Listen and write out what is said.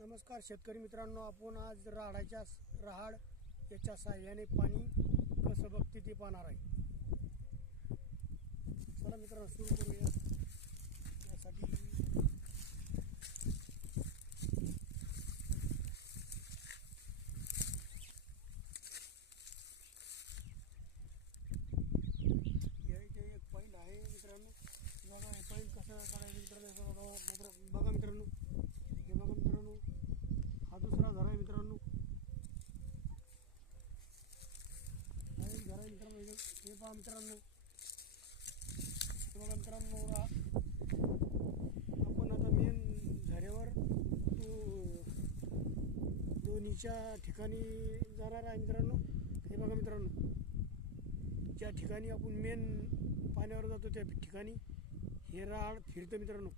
नमस्कार शेतकरी मित्रांनो, आपण आज रहाड याच्या साहाय्याने पाणी कसं बघते ते पाहणार आहे. चला मित्रांनो सुरू करूया. यासाठी इथे एक पाईप आहे मित्रांनो. बघा हे पाईप कसं काढायचं मित्रांनो. बघा मित्रांनो, हे बघा मित्रांनो, हा दुसरा झरा आहे मित्रांनो. हा एक झरा आहे मित्रांनो. हे पहा मित्रांनो, हे बघा मित्रांनो. आपण आता मेन झऱ्यावर दोन्हीच्या ठिकाणी जाणार आहे मित्रांनो. हे बघा मित्रांनो, ज्या ठिकाणी आपण मेन पाण्यावर जातो त्या ठिकाणी हे रहाड फिरतं मित्रांनो.